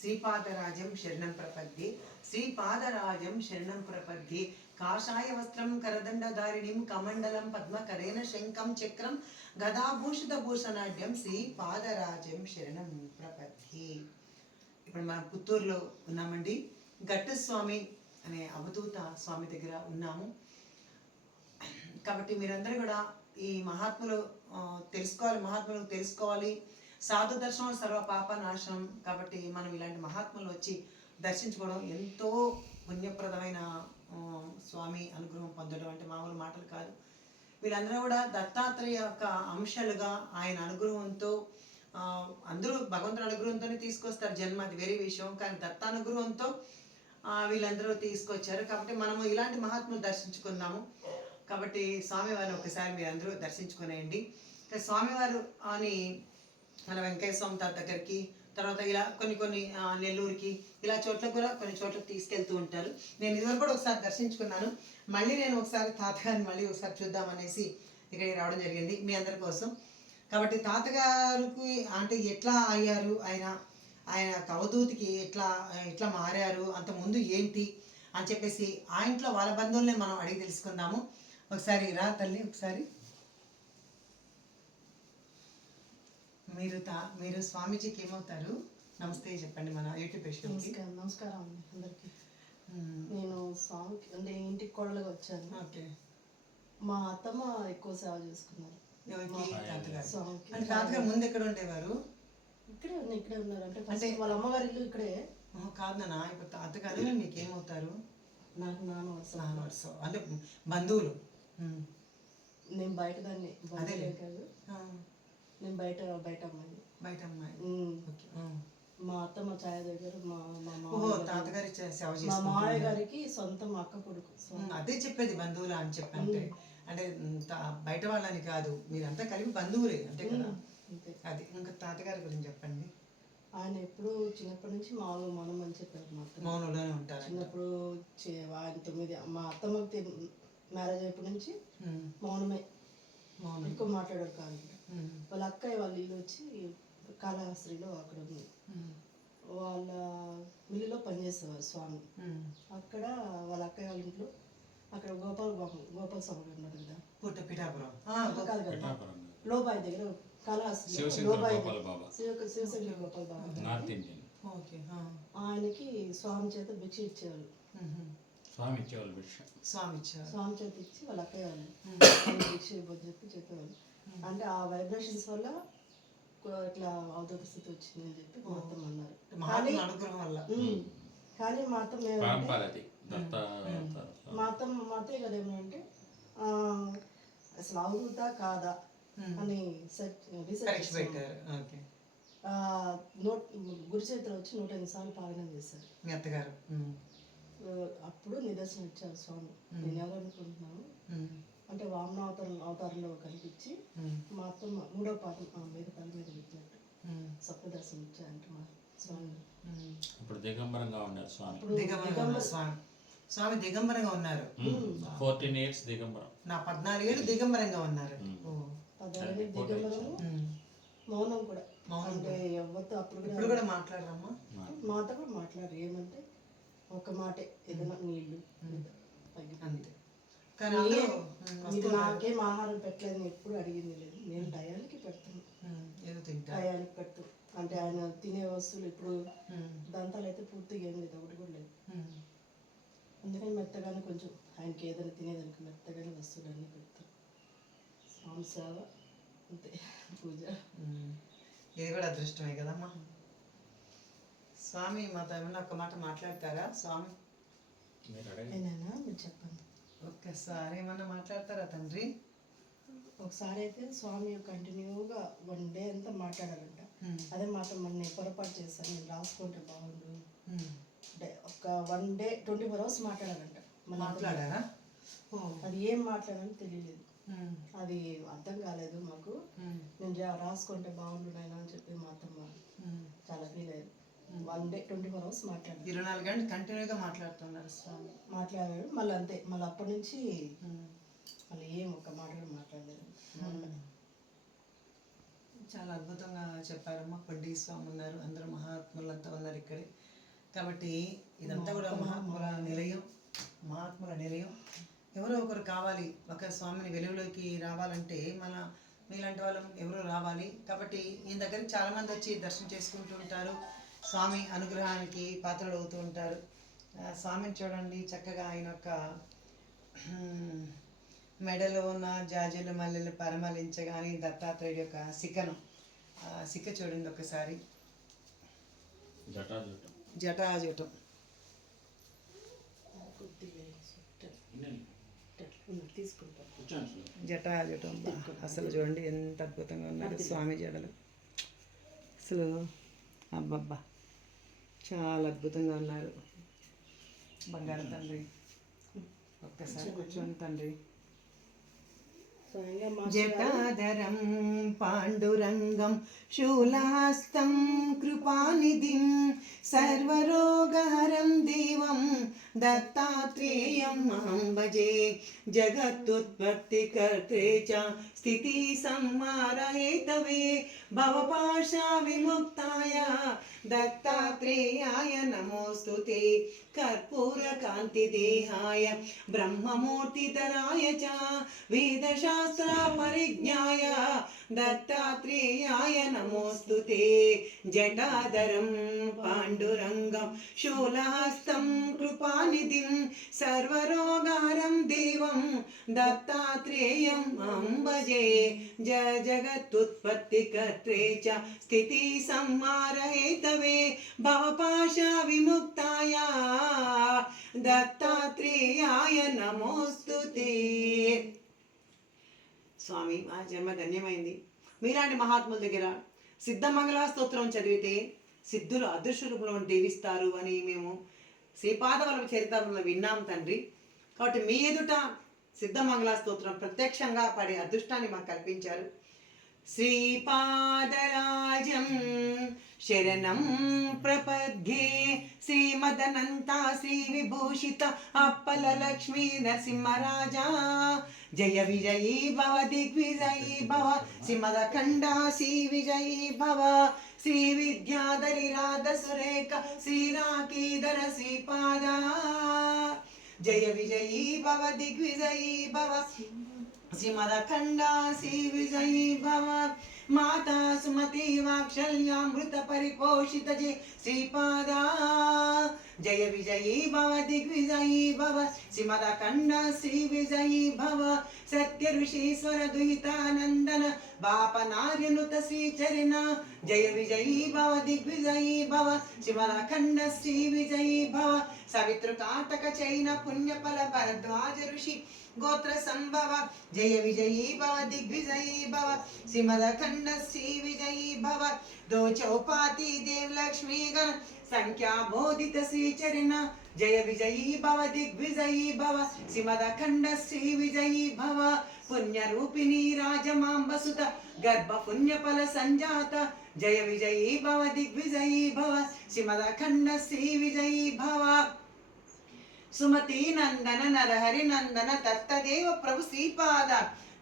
శ్రీపాదరాజం శరణం ప్రపద్ది శ్రీపాదరాజం శరణం ప్రపద్ది కాషాయ వస్త్రం కరదండధారిణీం కమండలం పద్మకరేణ శంఖం చక్రం గదాభూషిత భూషణాఢ్యం శ్రీపాదరాజం శరణం ప్రపద్ది ఇప్పుడు మనం పుత్తూరులో ఉన్నామండి. గట్టు స్వామి అనే అవధూత స్వామి దగ్గర ఉన్నాము. కాబట్టి మీరందరూ కూడా ఈ మహాత్ములు తెలుసుకోవాలి మహాత్ములు తెలుసుకోవాలి. సాధు దర్శనం సర్వ పాప నాశనం కాబట్టి మనం ఇలాంటి మహాత్ములు వచ్చి దర్శించుకోవడం ఎంతో పుణ్యప్రదమైన స్వామి అనుగ్రహం పొందడం అంటే మామూలు మాటలు కాదు. వీళ్ళందరూ కూడా దత్తాత్రేయ యొక్క అంశాలుగా ఆయన అనుగ్రహంతో అందరూ భగవంతుని అనుగ్రహంతోనే తీసుకొస్తారు జన్మ. అది వేరే విషయం. కానీ దత్తానుగ్రహంతో వీళ్ళందరూ తీసుకొచ్చారు కాబట్టి మనము ఇలాంటి మహాత్ములు దర్శించుకుందాము. కాబట్టి స్వామివారిని ఒకసారి మీరు అందరూ దర్శించుకునేయండి. స్వామివారు అని మన వెంకయ్య స్వామి తాత దగ్గరికి తర్వాత ఇలా కొన్ని కొన్ని నెల్లూరుకి ఇలా చోట్ల కూడా కొన్ని చోట్లకి తీసుకెళ్తూ ఉంటారు. నేను ఇదివరకు కూడా ఒకసారి దర్శించుకున్నాను. మళ్ళీ నేను ఒకసారి తాతగారిని మళ్ళీ ఒకసారి చూద్దామనేసి ఇక్కడికి రావడం జరిగింది మీ అందరి కోసం. కాబట్టి తాతగారికి అంటే ఎట్లా అయ్యారు? ఆయన ఆయన యొక్క ఎట్లా ఎట్లా మారారు? అంత ముందు ఏంటి? అని చెప్పేసి ఆ ఇంట్లో వాళ్ళ బంధువుల్ని మనం అడిగి తెలుసుకుందాము. ఒకసారి రా తల్లి ఒకసారి. మీరు తా మీరు స్వామీజీకి ఏమవుతారు? నమస్తే చెప్పండి మన యూట్యూబ్ పేషెంట్కి. నమస్కారం నమస్కారం అండి అందరికి. నేను స్వామికి అంటే ఇంటికి కోడలుగా వచ్చాను. ఓకే. మా అత్తమ్మ ఎక్కువ సేవ చేసుకున్నారు. ఎవరికి? తాతగారు స్వామికి. అంటే తాతగారు ముందు ఎక్కడ ఉండేవారు? ఇక్కడే ఇక్కడే ఉన్నారు. అంటే ఫస్ట్ వాళ్ళ అమ్మగారి ఇల్లు ఇక్కడే. ఆహా, కాదు నాన్న ఇప్పుడు తాతగారు మీకు ఏమవుతారు నాకు నాన్న వరుస నాన్న వరుస. అంటే బంధువులు. ఉమ్. నేను బయట దాన్ని అదేలే. బయట కాదు. ఆ, నేను బయట బయట అమ్మాయి బయట అమ్మాయి. ఓకే. మా అత్తమ్మ ఛాయ దగ్గర మా మా ఓహో మామయ్య తాతగారి సేవ మా మామయ్య గారికి సొంత మా అక్క కొడుకు. అదే చెప్పేది బంధువులు అని చెప్పంటే. అంటే బయట వాళ్ళని కాదు మీరంతా కలిపి బంధువులే అంతే కదా? అది ఇంకా తాతగారి గురించి చెప్పండి. ఆయన ఎప్పుడు చిన్నప్పటి నుంచి మామూలు మనం అని చెప్పారు మా అత్తమ్మ. మౌనంలోనే ఉంటారు చిన్నప్పుడు ఆయన తొమ్మిది మా అత్తమ్మకి మ్యారేజ్ అయినప్పటి నుంచి మౌనమే. మౌనం ఎక్కువ మాట్లాడారు కాదు. వాళ్ళ అక్కయ్య వాళ్ళ ఇల్లు వచ్చి కాళహస్త్రిలో అక్కడ ఉంది. వాళ్ళ మిల్లులో పనిచేసేవారు స్వామి. అక్కడ వాళ్ళ అక్కయ్య వాళ్ళ ఇంట్లో అక్కడ గోపాల్ బాబు గోపాల్ స్వామి గారు ఉన్నారు కదా. పుట్ట పిఠాపురం. లోబాయి దగ్గర కాళహస్త్రి లోబాయి గోపాల బాబా. Shiva Shivashankar Gopal Babu north Indian. ఆయనకి స్వామి చేత భిక్ష ఇచ్చేవాళ్ళు. స్వామి ఇచ్చేవాళ్ళు భిక్ష. స్వామి స్వామి చేత ఇచ్చి వాళ్ళ అక్కయ్య వాళ్ళు భిక్ష ఇవ్వని చెప్పి చెప్పేవాళ్ళు. అంటే ఆ వైబ్రేషన్స్ వల్ల ఇట్లా అవధూత స్థితి వచ్చిందని చెప్పి మా అత్తమ్మ అన్నారు. ఉమ్. కానీ మా అత్తమ్మ ఏమంటే పరంపర అది దత్త మా అత్తమ్మ మా అత్తయ్య గారు ఏమంటే ఆ, అసలు కాదా అని సెర్చ్ రీసెర్చ్ నోట్ గురు చేతిలో వచ్చి నూట ఎనిమిది సార్లు పాలన చేశారు. మీ అత్తగారు? అప్పుడు నిదర్శనం ఇచ్చారు స్వామి. నేను ఎవరు అనుకుంటున్నాను అంటే వామన అవతారం అవతారంలో కనిపించి మా అత్తమ్మ మూడో పాదం ఆ మీద తల మీద పెట్టినట్టు. సప్తదర్శనం ఇచ్చారంట మా స్వామి. ఇప్పుడు దిగంబరంగా ఉన్నారు స్వామి. దిగంబరంగా స్వామి. స్వామి దిగంబరంగా ఉన్నారు. ఫోర్టీన్ ఇయర్స్ దిగంబరం. నా పద్నాలుగేళ్ళు దిగంబరంగా ఉన్నారు. దిగంబరము? ఉమ్. మౌనం కూడా. మౌనం అంటే ఎవరితో అప్పుడు కూడా ఇప్పుడు కూడా మాట్లాడరమ్మా? మాట కూడా మాట్లాడు ఏమంటే ఒక మాటే ఏదైనా నీళ్ళు అంతే. కానీ మీరు నాకేం ఆహారం పెట్టలేదని ఎప్పుడు అడిగింది లేదు. నేను టయానికి పెడతాను ఏదో తింటా. టయానికి పెట్టు. అంటే ఆయన తినే వస్తువులు ఇప్పుడు దంతాలు అయితే పూర్తిగా ఏం లేదు ఒకటి కూడా లేదు. అందుకని మెత్తగానే కొంచెం ఆయనకి ఏదైనా తినేదానికి మెత్తగానే వస్తువులు అన్నీ పెడతాను స్వామి సేవ అంతే. పూజ. ఇది కూడా అదృష్టమే కదమ్మా. స్వామి మా తమిళ ఒక మాట మాట్లాడతారా? స్వామి. మీరు చెప్పండి. ఒక్కసారి ఏమన్నా మాట్లాడతారా తండ్రి? ఒకసారి అయితే స్వామి కంటిన్యూగా వన్ డే అంతా మాట్లాడాలంట. అదే మాట మన నేను పొరపాటు చేశాను నేను రాసుకుంటే బాగుండు. ఒక one day twenty four hours మాట్లాడాలంట మాట్లాడారా? అది ఏం మాట్లాడాలని తెలియలేదు. అది అర్థం కాలేదు మాకు. నేను రాసుకుంటే బాగుండు నాయనా అని చెప్పి మా అత్తమ్మ ఉమ్. చాలా ఫీల్ అయ్యారు. One day twenty four hours మాట్లాడారు. ఇరవై నాలుగు గంటలు కంటిన్యూగా మాట్లాడుతున్నారు స్వామి. మాట్లాడారు. మళ్ళీ అంతే. మళ్ళీ అప్పటి నుంచి. మళ్ళీ ఏం ఒక్క మాట కూడా మాట్లాడలేదు. చాలా అద్భుతంగా చెప్పారమ్మా. పొడ్డి స్వామి ఉన్నారు. అందరూ మహాత్ములంతా ఉన్నారు ఇక్కడే. కాబట్టి ఇదంతా కూడా మహాత్ముల నిలయం. మహాత్ముల నిలయం. ఎవరో ఒకరు కావాలి. ఒక స్వామిని వెలుగులోకి రావాలంటే మన మీలాంటి వాళ్ళం ఎవరో రావాలి. కాబట్టి ఈయన దగ్గరికి చాలామంది వచ్చి దర్శనం చేసుకుంటూ ఉంటారు. స్వామి అనుగ్రహానికి పాత్రలు అవుతూ ఉంటారు ఆ, స్వామిని చూడండి చక్కగా ఆయన యొక్క మెడలో ఉన్న జాజులు మల్లెలు పరమలించగాని దత్తాత్రేయుడి యొక్క సికను ఆ సిక్క చూడండి ఒకసారి. జటాజుటం. జటాజుటం. అసలు చూడండి ఎంత అద్భుతంగా ఉన్నారు స్వామి జడలు. అసలు అబ్బబ్బా. చాలా అద్భుతంగా ఉన్నారు. బంగారు తండ్రి. ఒక్కసారి కూర్చోండి తండ్రి. స్వయంగా జటాధరం పాండురంగం శూలాస్తం కృపానిధిం సర్వరోగహరం దేవం दत्तात्रेयम् अहं भजे। जगत्तुत्पत्तिकर्त्रे च स्थितिसंहारये भवपाशा विमुक्ताय दत्तात्रेयाय नमोऽस्तु ते। कर्पूरकान्तिदेहाय ब्रह्ममूर्तितराय च। वेदशास्त्रापरिज्ञाय दत्तात्रेयाय नमोऽस्तु ते। जटाधरं पाण्डुरङ्गं शूलहस्तं कृपा నిధిం సర్వరోగారం దేవం దత్తాత్రేయం అంబజే. జయ జగత్తుత్పత్తికర్త్రే చ స్థితి సంహారహేతవే భవపాశ విముక్తాయ. దత్తాత్రేయాయ నమోస్తుతే స్వామి ఆ జన్మ ధన్యమైంది. మీలాంటి మహాత్ముల దగ్గర సిద్ధమంగళ స్తోత్రం చదివితే సిద్ధులు అదృశ్య రూపంలో దీవిస్తారు అని మేము శ్రీపాదవల్లభ చరిత్రలో విన్నాం తండ్రి. కాబట్టి మీ ఎదుట సిద్ధమంగళ స్తోత్రం ప్రత్యక్షంగా పడే అదృష్టాన్ని మాకు కల్పించారు. శ్రీపాదరాజం శరణం ప్రపద్యే శ్రీమదనంతా శ్రీ విభూషిత అప్పల లక్ష్మీ నరసింహరాజా. జయ విజయీ భవ దిగ్విజయీ భవ శ్రీమదఖండ శ్రీ విజయీ భవ శ్రీ విద్యాధరి రాధ సురేఖ శ్రీరాకీధర శ్రీపాద. జయ విజయీ భవ దిగ్విజయీ భవ శ్రీమదఖండ శ్రీ విజయీ భవ మాతా సుమతి వాక్షల్యామృత పరిపోషిత జయ శ్రీపాదా జయ విజయీ భవ దిగ్విజయీ భవ శ్రీమదఖండ శ్రీ విజయీ భవ సత్య బాపనార్యనుత శ్రీచరణ జయ విజయీ భవ దిగ్విజయీ భవ శ్రీమదఖండ శ్రీ విజయీ భవ సవితృకాటక చైన పుణ్యఫల భరద్వాజ ఋషి గోత్ర సంభవ జయ విజయీ భవ దిగ్విజయీ భవ శ్రీమదఖండ శ్రీ విజయీ భవ దో చౌపాతి దేవ్ గణ సంఖ్యా బోధిత శ్రీచరణ జయ విజయీ భవ దిగ్విజయీ భవ శ్రీమదఖండ శ్రీ విజయీ భవ పుణ్యరూపిణి రాజమాంబసుత గర్భ పుణ్యఫల సంజాత జయ విజయీ భవ దిగ్విజయీ భవ శ్రీమదఖండ శ్రీ విజయీ భవ సుమతి నందన నరహరి నందన దత్తదేవ ప్రభు శ్రీపాద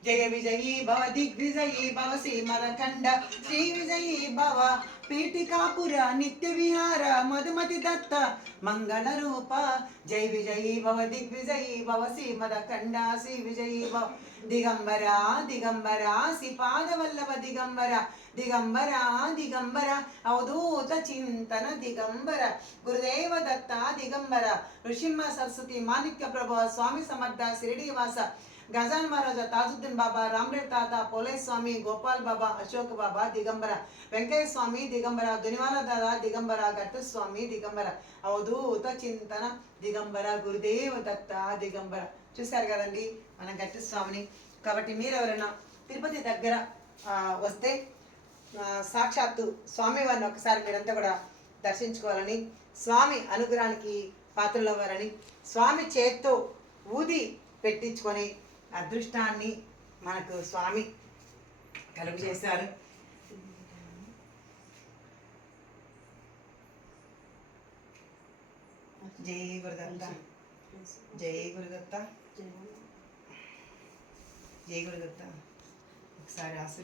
జయ విజయీ భవ దిగ్విజయీ భవ శ్రీమదఖండ శ్రీ విజయీ భవ పీఠికాపుర నిత్య విహార మధుమతి దత్త మంగళ రూప. జై విజయీ భవ దిగ్విజయీ భవ శ్రీమదఖండ శ్రీ విజయీ భవ. దిగంబర దిగంబర శ్రీపాదవల్లభ దిగంబర. దిగంబర దిగంబర అవధూత చింతన దిగంబర. గురుదేవ దత్త దిగంబర. ఋషిమ్మ సరస్వతి మాణిక్య ప్రభ స్వామి సమర్థ షిరిడి గజాన్ మహారాజా తాజుద్దీన్ బాబా రామ్రేడ్ తాత పోలే స్వామి గోపాల్ బాబా అశోక్ బాబా దిగంబర. వెంకయ్య స్వామి దిగంబర. దునివాల దాదా దిగంబర. గట్టు స్వామి దిగంబర. అవధూత చింతన దిగంబర. గురుదేవ దత్త దిగంబర. చూశారు కదండి మన గట్టు స్వామిని. కాబట్టి మీరు ఎవరైనా తిరుపతి దగ్గర వస్తే సాక్షాత్తు స్వామి వారిని ఒకసారి మీరంతా కూడా దర్శించుకోవాలని స్వామి అనుగ్రహానికి పాత్రలవ్వాలని స్వామి చేత్తో ఊది పెట్టించుకొని అదృష్టాన్ని మనకు స్వామి కలుగు చేశారు. జై గురుదత్త. జై గురుదత్త. జై గురుదత్త. ఒకసారి ఆశీర్వదించండి.